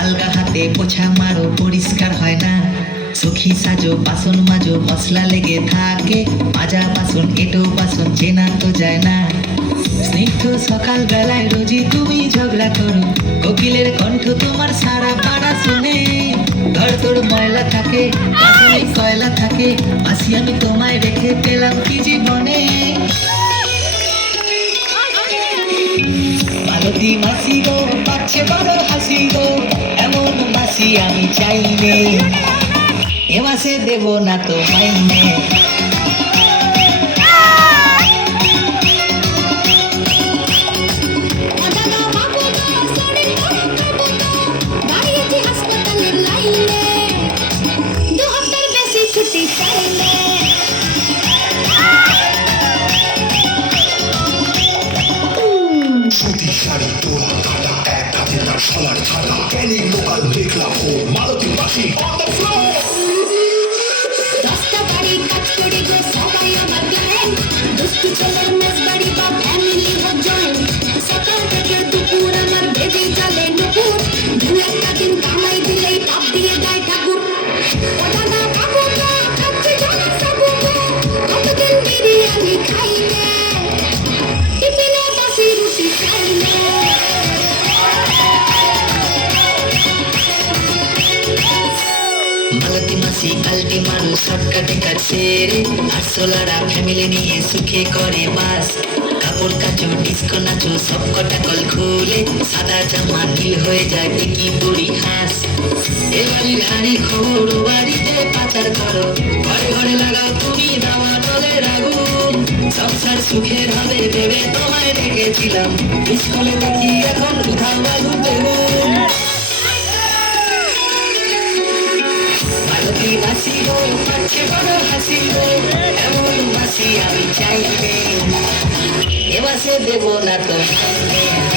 আলগা হাতে পোছা মারো পরিষ্কার হয় না, সখী সাজো বাসন মাজো মশলা লেগে থাকে, মাজা বাসন এটো বাসন চেনা তো যায় না। স্নিগ্ধ সকাল বেলায় রোজই তুমি ঝগড়া করো, কোকিলের কণ্ঠ তোমার সারা পাড়া শুনে। ঘর তোর ময়লা থাকে, বাসনে কয়লা থাকে, আসি আমি তোমায় রেখে পেলাম কি জীবনে। মালতী মাসি গো পাচ্ছে বড় হাসি গো, এমন মাসি আমি চাইলে এ মাসে দেব না তো মাইনে। সুতি শাড়ি তোলা কাটা এক হাতে তার সলার ছাড়া, ক্যানিং লোকাল দেখলাম ও মালতী মাসি অন দ্য ফ্লোর। রাস্তা বাড়ি কাজ করে গো সবাই আমার ক্লায়েন্ট, দুষ্টু ছেলের মেস বাড়ি বা ফ্যামিলি হোক জয়েন্ট। সকাল থেকে দুপুর আমার বেজে চলে নুপুর, দু একটা দিন কামাই দিলেই টাপ দিয়ে দেয় ঠাকুর। ও দাদা বাবু গো খাচ্ছে ঝালা সাবু গো, কতদিন বিরিয়ানি খাইলে টিফিনে বাসি রুটি খাইলে। মালতী মাসি কালটি মারু শর্টকাটে কাজ সেরে, আরশোলারা ফ্যামিলি নিয়ে সুখে করে বাস। কাপড় কাচো ডিস্কো নাচো সব কটা কল খুলে, সাদা জামা নীল হয়ে যায় দেখি বুড়ি হাঁস। এ বাড়ির হাড়ির খবর ও বাড়িতে পাচার করো, ঘরে ঘরে লাগাও তুমি দাওয়া জলের আগুন। সংসার সুখের হবে ভেবে তোমায় রেখেছিলাম, স্কুলে দেখি এখন উধাও বালু বেগুন। মালতী মাসি গো পাচ্ছে বড় হাসি গো, এমন মাসি আমি চাইলে এ মাসে দেব না তো মাইনে।